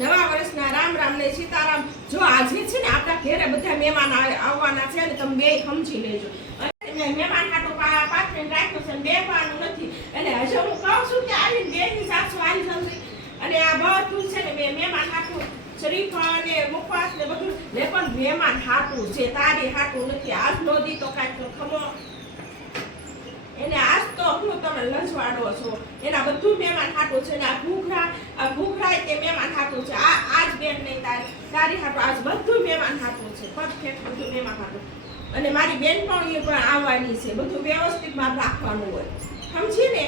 નવા વર્ષના રામ રામ ને સીતારામ. જો આજે છે ને આપણા ઘરે બધા મહેમાન આવવાના છે ને તમે બે સમજી લેજો. અને મહેમાન હાટો પાથરીને રાખ્યો છે બેવાનું નથી. એટલે હજુ હું કહું છું કે આવીને બેની સાસુ આવી જશે. અને આ બધું છે ને મહેમાન હાટું શરીફા ને મુખવાસ ને બધું ને પણ મહેમાન હાટું છે, તારી હાટું નથી. આજ નો દી તો કાંઈક ખમો એને આજ તો હું તમે લજવાડો છો. એના બધું મહેમાન હાટું છે ને આ ભૂખરા તે મહેમાન હાટું છે. આજ બેન નહીં તારી હાટું આજ બધું મહેમાન હાટું છે. પરફેક્ટ બધું મહેમાન હાટું. અને મારી બેન પણ એ પણ આવવાની છે. બધું વ્યવસ્થિત માં રાખવાનું હોય, સમજી ને?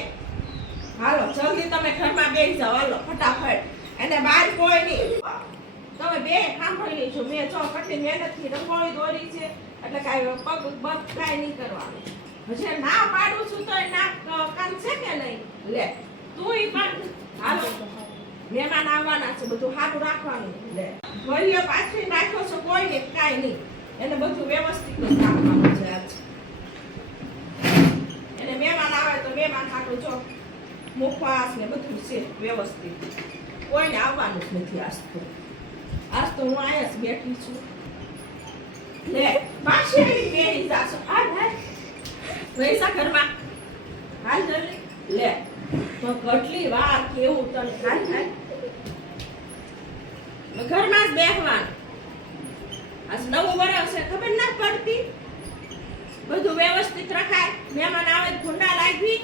હાલો જલ્દી તમે ઘરમાં બેસી જાઓ, હાલો ફટાફટ. અને બહાર કોઈ નહીં. તમે બે સાંભળી લેજો. મેં જો કેટલી મહેનતથી રંગોળી દોરી છે, એટલે કાંઈ પગ બગ કાંઈ નહીં કરવાનું. હજી ના પાડું છું તો ના કામ છે કે નહીં? લે તું પણ હાલો, મહેમાન આવવાના છે, બધું સારું રાખવાનું. લે વળીઓ પાછળ નાખ્યો છો કોઈ ને કાંઈ નહીં. એને બધું વ્યવસ્થિત જ રાખવાનું છે આજ. એને મહેમાન આવે તો મહેમાન ખાટું જો મુખવાસ ને બધું છે વ્યવસ્થિત. કોઈને આવવાનું જ નથી આજ તો. આજ તો હું અહીંયા જ બેઠી છું. લે પાછી બેસી જાશો. હાલ હાલ પૈસા ઘરમાં હાલ જલ્દી. લે તો કેટલી વાર કેવું તને. હાલ હાલ ઘરમાં જ બેસવાનું. આજ નવું વર્ષ છે, ખબર ના પડતી. બધું વ્યવસ્થિત રખાય. મહેમાન આવે ભૂંડા લાગવી